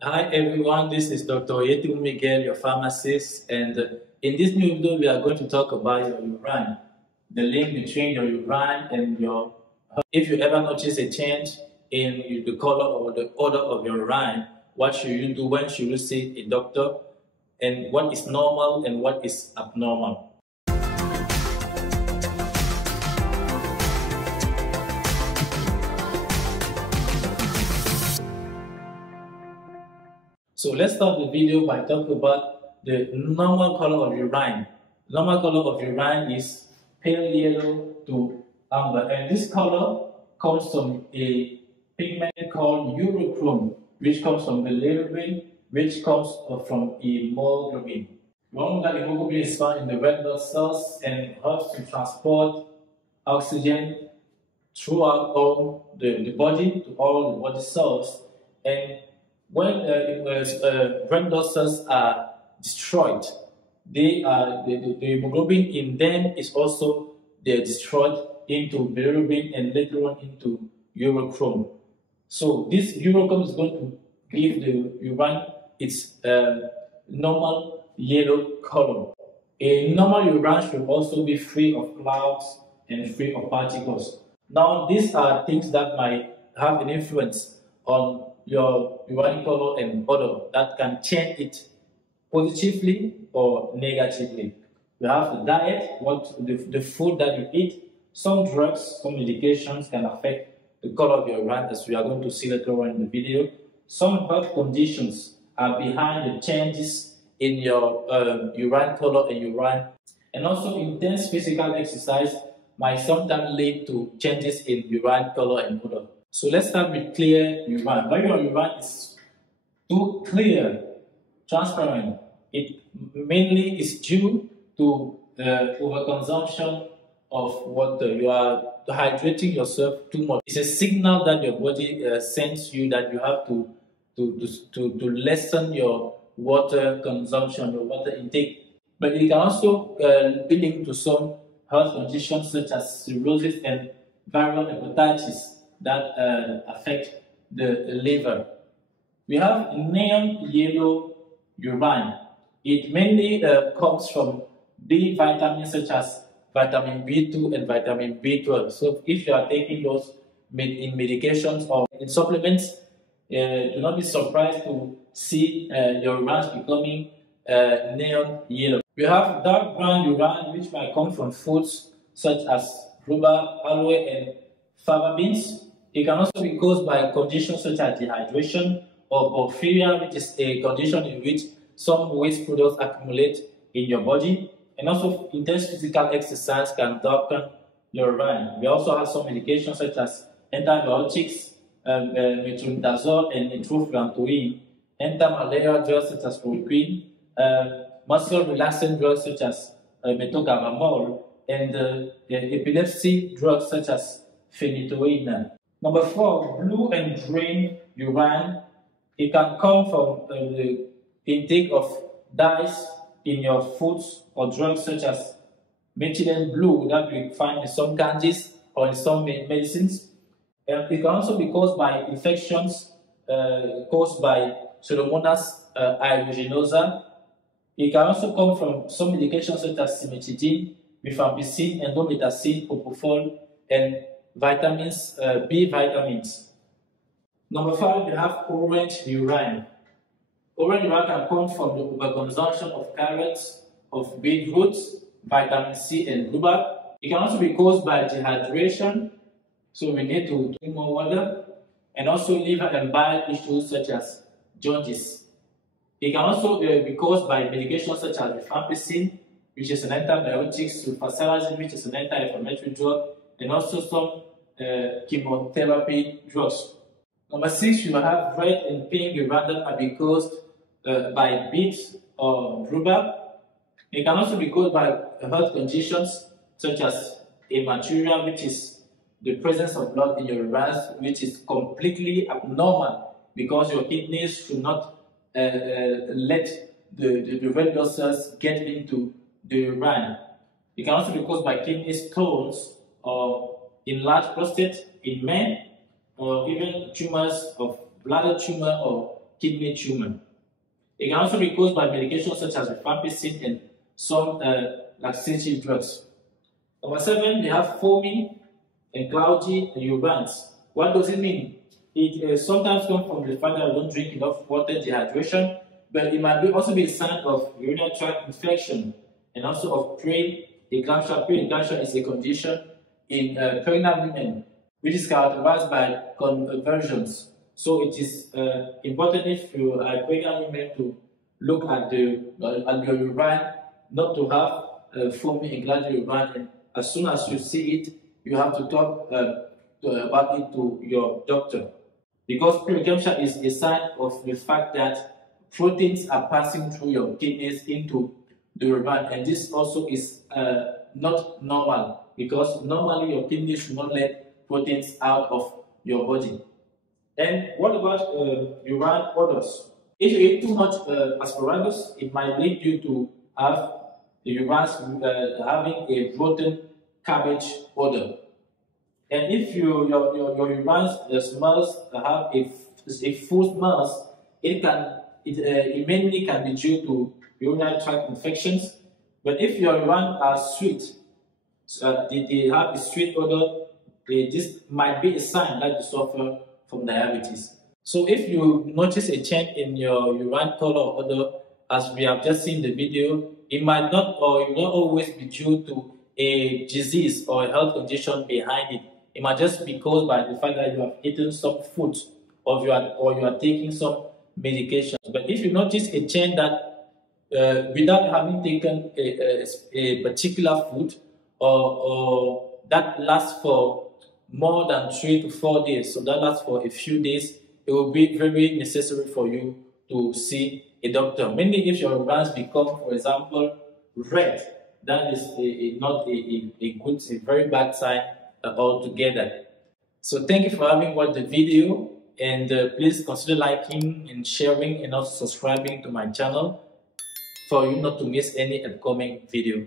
Hi everyone, this is Dr Eyetemou Miguel, your pharmacist, and in this new video we are going to talk about your urine, the link between your urine and your. If you ever notice a change in the color or the odor of your urine, what should you do? When should you see a doctor? And what is normal and what is abnormal? So let's start the video by talking about the normal color of urine. Normal color of urine is pale yellow to amber, and this color comes from a pigment called urochrome, which comes from bilirubin, which comes from hemoglobin. Remember that hemoglobin is found in the red blood cells and helps to transport oxygen throughout all the body to all the body cells. And when red blood cells are destroyed, the hemoglobin in them is also destroyed into bilirubin and later on into urochrome. So this urochrome is going to give the urine its normal yellow color. A normal urine should also be free of clouds and free of particles. Now, these are things that might have an influence on your urine color and odor that can change it positively or negatively. You have the diet, the food that you eat. Some drugs, some medications can affect the color of your urine, as we are going to see later on in the video. Some health conditions are behind the changes in your urine color and urine. And also, intense physical exercise might sometimes lead to changes in urine color and odor. So let's start with clear urine. When your urine is too clear, transparent, it mainly is due to overconsumption of water. You are hydrating yourself too much. It's a signal that your body sends you that you have to lessen your water consumption, your water intake. But it can also be linked to some health conditions such as cirrhosis and viral hepatitis that affect the liver. We have neon yellow urine. It mainly comes from B vitamins such as vitamin B2 and vitamin B12. So if you are taking those in medications or in supplements, do not be surprised to see your urine becoming neon yellow. We have dark brown urine, which might come from foods such as rhubarb, aloe, and fava beans. It can also be caused by conditions such as dehydration or porphyria, which is a condition in which some waste products accumulate in your body. And also, intense physical exercise can darken your urine. We also have some medications such as antibiotics, metronidazole and nitrofurantoin, anti-malaria drugs such as chloroquine, muscle relaxant drugs such as metocarbamol, and epilepsy drugs such as phenytoin. Number 4, blue and green urine. It can come from the intake of dyes in your foods or drugs such as methylene blue that we find in some candies or in some medicines. And it can also be caused by infections caused by Pseudomonas aeruginosa. It can also come from some medications such as cimetidine, rifampicin, indomethacin, propofol, and vitamins, B vitamins. Number 5, we have orange urine. Orange urine can come from the overconsumption of carrots, of beetroots, vitamin C, and rhubarb. It can also be caused by dehydration, so we need to drink more water, and also liver and bile issues such as jaundice. It can also be caused by medications such as rifampicin, which is an antibiotic, sulfasalazine, which is an anti-inflammatory drug, and also some chemotherapy drugs. Number 6, you have red and pink urine that are be caused by beets or rhubarb. It can also be caused by health conditions such as hematuria, which is the presence of blood in your urine, which is completely abnormal because your kidneys should not let the red blood cells get into the urine. It can also be caused by kidney stones or enlarged prostate in men, or even tumors of bladder tumor or kidney tumor. It can also be caused by medications such as Pharmacist and some laxative drugs. Number 7, they have foamy and cloudy urines. What does it mean? It sometimes comes from the fact that you don't drink enough water, dehydration, but it might also be a sign of urinary tract infection and also of pre-eclampsia. Pre-eclampsia is a condition in pregnant women which is characterized by conversions. So it is important if you are a pregnant woman to look at your urine, not to have foamy and cloudy urine. And as soon as you see it, you have to talk about it to your doctor. Because preeclampsia is a sign of the fact that proteins are passing through your kidneys into the urine, and this also is not normal, because normally your kidneys should not let proteins out of your body. And what about urine odors? If you eat too much asparagus, it might lead you to have the urine having a rotten cabbage odor. And if your urine smells have a food smells, it mainly can be due to urinary tract infections. But if your urine are sweet, they have a sweet odor, this might be a sign that you suffer from diabetes. So if you notice a change in your urine color or odor, as we have just seen the video, it might not, or it will not always be due to a disease or a health condition behind it. It might just be caused by the fact that you have eaten some food or you are taking some medication. But if you notice a change that without having taken a particular food or that lasts for more than 3 to 4 days, so that lasts for a few days, it will be very necessary for you to see a doctor. Mainly if your urines become, for example, red, that is not a very bad sign altogether. So thank you for having watched the video, and please consider liking and sharing and also subscribing to my channel for you not to miss any upcoming video.